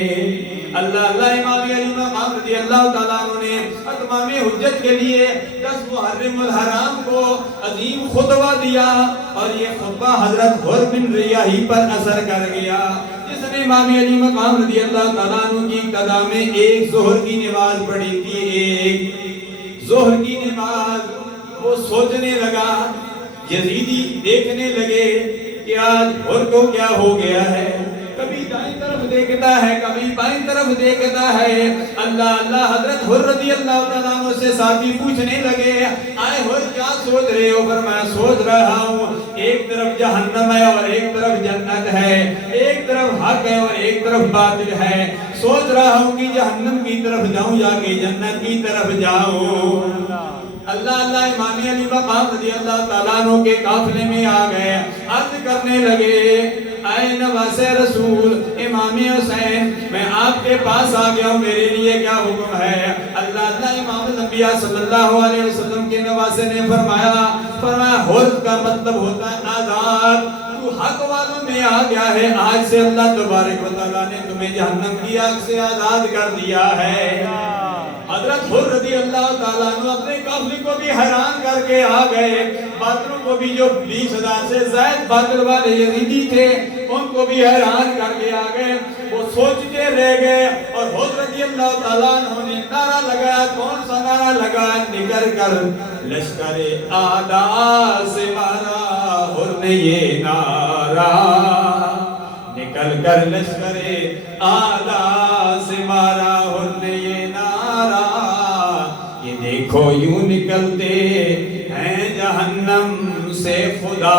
اللہ امام علی مقام رضی اللہ تعالیٰ عنہ نے اتمام حجت کے لیے 10 محرم الحرام کو عظیم خطبہ دیا، اور یہ خطبہ حضرت حر بن ریاحی پر اثر کر گیا، جس نے امام علی مقام رضی اللہ تعالیٰ عنہ کی اقتدا میں ایک ظہر کی نماز پڑھی تھی، ایک ظہر کی نماز۔ وہ سوچنے لگا، یزیدی دیکھنے لگے کہ آج حر کو کیا ہو گیا ہے، کبھی دائیں طرف دیکھتا ہے کبھی بائیں طرف دیکھتا ہے۔ اللہ حضرت حر رضی اللہ تعالیٰ عنہ سے ساتھی پوچھنے لگے، آئے حر کیا سوچ رہے ہو؟ فرمایا سوچ رہا ہوں ایک طرف جہنم ہے اور ایک طرف جنت ہے، ایک طرف حق ہے اور ایک طرف باطل ہے، سوچ رہا ہوں کہ جہنم کی طرف جاؤں یا کہ جنت کی طرف جاؤں۔ اللہ امام علی مقام رضی اللہ تعالیٰ عنہ کے قافلے میں آ گئے، عرض کرنے لگے، اے نواز رسول امام حسین، میں آپ کے پاس آ گیا ہوں، میرے لیے کیا حکم ہے؟ اللہ امام الانبیاء صلی اللہ علیہ وسلم کے نواسے نے فرمایا حر کا مطلب ہوتا ہے آزاد، تو حق والوں میں آ گیا ہے، آج سے اللہ تبارک و تعالیٰ نے تمہیں جہنم کی آگ سے آزاد کر دیا ہے۔ حضرت حر رضی اللہ تعالیٰ عنہ اپنے قافلے کو بھی حیران کر کے آ گئے، باطلوں کو بھی، جو 20,000 سے زائد باطل والے یزیدی تھے ان کو بھی حیران کر کے آ گئے۔ وہ سوچتے رہ گئے، اور حر رضی اللہ تعالیٰ عنہ نے نعرہ لگایا۔ کون سا نعرہ لگایا؟ نکل کر لشکر اعداء سے مارا حر نے یہ نعرہ، نکل کر لشکر اعداء سے مارا حر نے یہ نعرہ، یہ دیکھو یوں نکلتے ہیں جہنم سے خدا